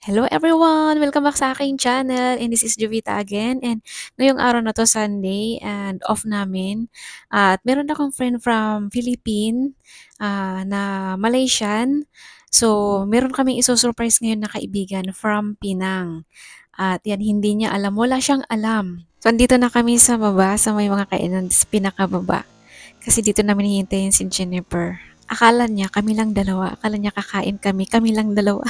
Hello everyone! Welcome back sa aking channel and this is Jovita again and ngayong araw na to Sunday and off namin at meron akong friend from Philippines na Malaysian. So meron kaming iso-surprise ngayon na kaibigan from Penang at yan hindi niya alam, wala siyang alam. So andito na kami sa baba sa may mga kainan sa pinakababa kasi dito namin hihintayin si Jennifer. Akala niya kami lang dalawa, akala niya kakain kami lang dalawa.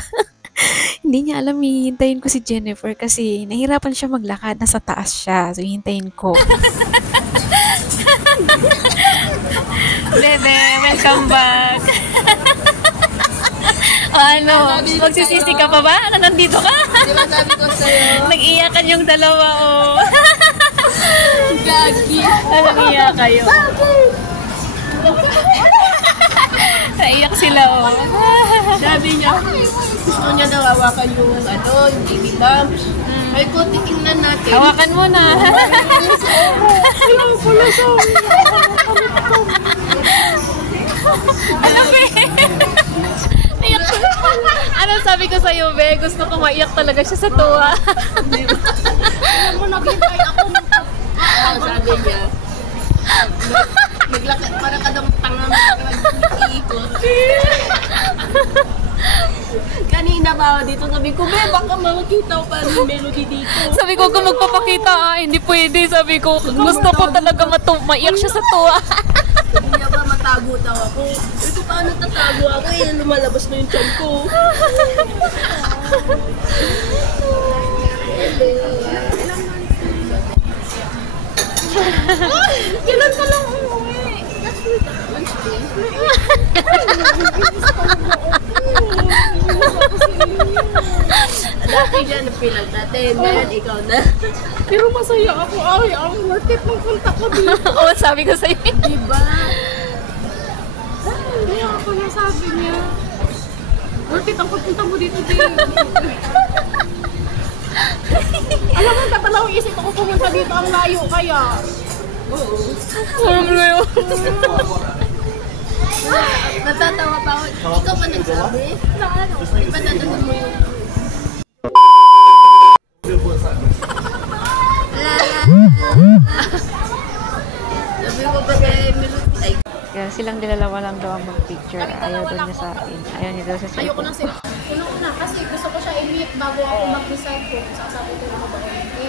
Hindi niya alam hihintayin ko si Jennifer kasi nahirapan siya maglakad, nasa taas siya. So hihintayin ko. Bebe, welcome back. O ano, magsisisi ka pa ba? Ano, nandito ka? Di ba sabi ko sa'yo? Nag-iyakan yung dalawa, oh. Gagi. Nag-iyak kayo. Naiyak sila, oh. Sabi niya, gusto niya daw hawakan yung yung baby bumps. Ay ko, titingnan natin. Hawakan mo na. Ayaw pala sa Alam, be. Naiyak siya. Ano sabi ko sa'yo, be? Gusto ko maiyak talaga siya sa tuwa. Alam mo, naghintay ako. Sabi niya. Naglakad, parang kadang tanga nag-iikot. Kanina ba dito sabi ko, be, baka makikita ko pa yung melody dito. Sabi ko, kung magpapakita, hindi pwede. Sabi ko, gusto ko talaga maiyak siya sa tuwa. Hindi niya ba matago daw ako? Ito paano tatago ako lumalabas na yung tiyan ko. Kailan ka lang umuwi? Wednesday. Dati dyan ang pinag natin. Ngayon, ikaw na. Pero masaya ako. Ay, ang worth it ng punta ko dito. Oo, sabi ko sa'yo. Diba? Kaya ako nasabi niya. Worth it ang pagpunta mo dito din. Alam mo, tatalawang isip ako pumunta dito. Ang layo kaya. Oo. Natatawa pa ako. Ikaw pa nagsabi? Di ba dadalhin mo yung... Sabi ko ba kay Melody? Ay, Kaya silang dalawa lang daw ang mag-picture. Ayaw daw niya sa akin. Ayaw niya daw sa Ayoko cellphone. ng cellphone. Una kasi gusto ko siya i-meet bago ako mag-decide kung sasabi ko na ba o hindi.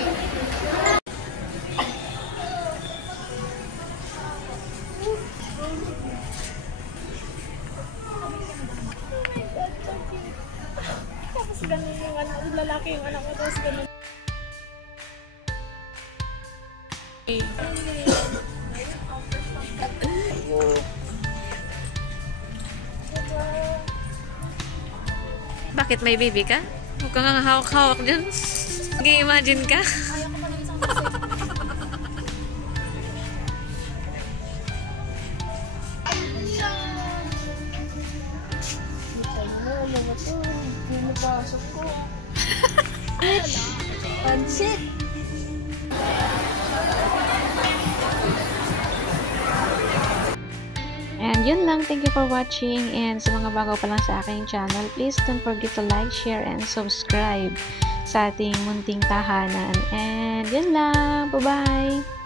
Tapos ganun yung anak, lalaki yung anak ko, tapos ganun. Bakit may baby ka? Huwag kang hawak-hawak dyan. Nag-i-imagine ka? pansit! And yun lang. Thank you for watching. And sa mga bago pa lang sa aking channel, please don't forget to like, share, and subscribe sa ating munting tahanan. And yun lang. Bye-bye!